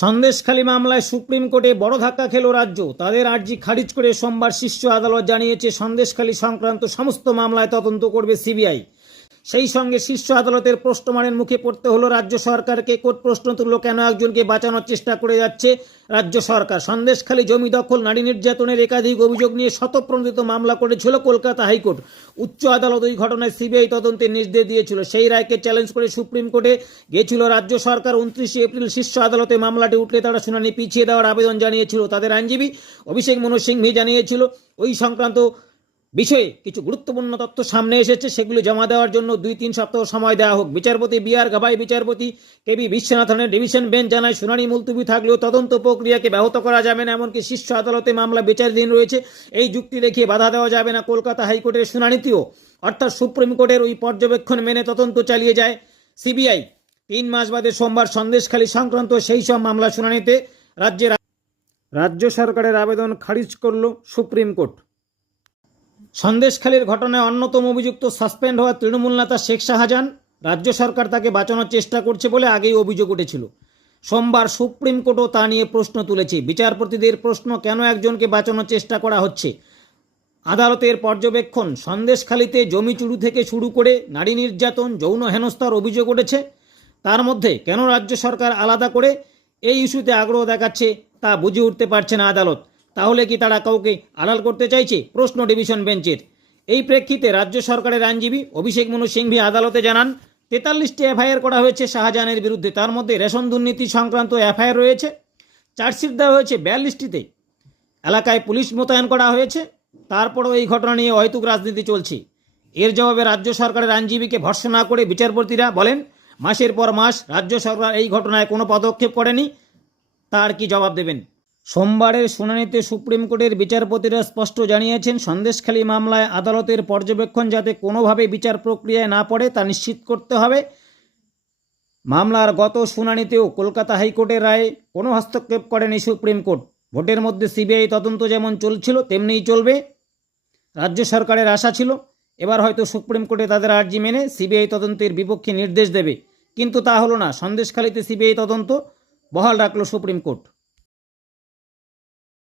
সন্দেশখালী মামলায় সুপ্রিম কোর্টে বড় ধাক্কা খেল রাজ্য। তাদের আর্জি খারিজ করে সোমবার শীর্ষ আদালত জানিয়েছে, সন্দেশখালী সংক্রান্ত সমস্ত মামলায় তদন্ত করবে সিবিআই। সেই সঙ্গে শীর্ষ আদালতের প্রশ্নমানের মুখে পড়তে হলো, রাজ্য সরকারকে কোর্ট প্রশ্ন তুলল, কেন একজনকে বাঁচানোর চেষ্টা করে যাচ্ছে রাজ্য সরকার? সন্দেশখালী জমি দখল, নারী নির্যাতনের একাধিক অভিযোগ নিয়ে শতপ্রণোদিত মামলা করেছিল কলকাতা হাইকোর্ট। উচ্চ আদালত ওই ঘটনায় সিবিআই তদন্তের নির্দেশ দিয়েছিল। সেই রায়কে চ্যালেঞ্জ করে সুপ্রিম কোর্টে গিয়েছিল রাজ্য সরকার। উনত্রিশে এপ্রিল শীর্ষ আদালতে মামলাটি উঠলে তারা শুনানি পিছিয়ে দেওয়ার আবেদন জানিয়েছিল। তাদের আইনজীবী অভিষেক মনু সিংভি জানিয়েছিল, ওই সংক্রান্ত বিষয়ে কিছু গুরুত্বপূর্ণ তথ্য সামনে এসেছে, সেগুলো জমা দেওয়ার জন্য দুই তিন সপ্তাহ সময় দেওয়া হোক। বিচারপতি বি আর গাভাই বিচারপতি কে বি বিশ্বনাথনের ডিভিশন বেঞ্চ জানায়, শুনানি মুলতুবি থাকলেও তদন্ত প্রক্রিয়াকে ব্যাহত করা যাবে না, এমনকি শীর্ষ আদালতে মামলা বিচারাধীন রয়েছে। এই যুক্তি দেখিয়ে বাধা দেওয়া যাবে না, কলকাতা হাইকোর্টের শুনানিতেও। অর্থাৎ সুপ্রিম কোর্টের ওই পর্যবেক্ষণ মেনে তদন্ত চালিয়ে যায় সিবিআই। তিন মাস বাদে সোমবার সন্দেশখালী সংক্রান্ত সেই সব মামলা শুনানিতে রাজ্যের রাজ্য সরকারের আবেদন খারিজ করল সুপ্রিম কোর্ট। সন্দেশখালীর ঘটনায় অন্যতম অভিযুক্ত সাসপেন্ড হওয়া তৃণমূল নেতা শেখ শাহজাহান রাজ্য সরকার তাকে বাঁচানোর চেষ্টা করছে বলে আগেই অভিযোগ উঠেছিল। সোমবার সুপ্রিম কোর্টও তা নিয়ে প্রশ্ন তুলেছে। বিচারপতিদের প্রশ্ন, কেন একজনকে বাঁচানোর চেষ্টা করা হচ্ছে? আদালতের পর্যবেক্ষণ, সন্দেশখালীতে জমি চুরু থেকে শুরু করে নারী নির্যাতন, যৌন হেনস্থার অভিযোগ উঠেছে। তার মধ্যে, কেন রাজ্য সরকার আলাদা করে এই ইস্যুতে আগ্রহ দেখাচ্ছে তা বুঝে উঠতে পারছে না আদালত। তাহলে কি তারা কাউকে আড়াল করতে চাইছে? প্রশ্ন ডিভিশন বেঞ্চের। এই প্রেক্ষিতে রাজ্য সরকারের আইনজীবী অভিষেক মনু সিংভি আদালতে জানান, তেতাল্লিশটি এফআইআর করা হয়েছে শাহজাহানের বিরুদ্ধে। তার মধ্যে রেশন দুর্নীতি সংক্রান্ত এফআইআর রয়েছে, চার্জশিট দেওয়া হয়েছে বিয়াল্লিশটিতে। এলাকায় পুলিশ মোতায়েন করা হয়েছে, তারপরও এই ঘটনা নিয়ে অহেতুক রাজনীতি চলছে। এর জবাবে রাজ্য সরকারের আইনজীবীকে ভর্সনা করে বিচারপতিরা বলেন, মাসের পর মাস রাজ্য সরকার এই ঘটনায় কোনো পদক্ষেপ করেনি। তার কি জবাব দেবেন? সোমবারের শুনানিতে সুপ্রিম কোর্টের বিচারপতিরা স্পষ্ট জানিয়েছেন, সন্দেশখালী মামলায় আদালতের পর্যবেক্ষণ যাতে কোনোভাবে বিচার প্রক্রিয়ায় না পড়ে তা নিশ্চিত করতে হবে। মামলার গত শুনানিতেও কলকাতা হাইকোর্টের রায়ে কোনো হস্তক্ষেপ করেনি সুপ্রিম কোর্ট। ভোটের মধ্যে সিবিআই তদন্ত যেমন চলছিল, তেমনিই চলবে। রাজ্য সরকারের আশা ছিল, এবার হয়তো সুপ্রিম কোর্টে তাদের আর্জি মেনে সিবিআই তদন্তের বিপক্ষে নির্দেশ দেবে। কিন্তু তা হলো না, সন্দেশখালীতে সিবিআই তদন্ত বহাল রাখল সুপ্রিম কোর্ট।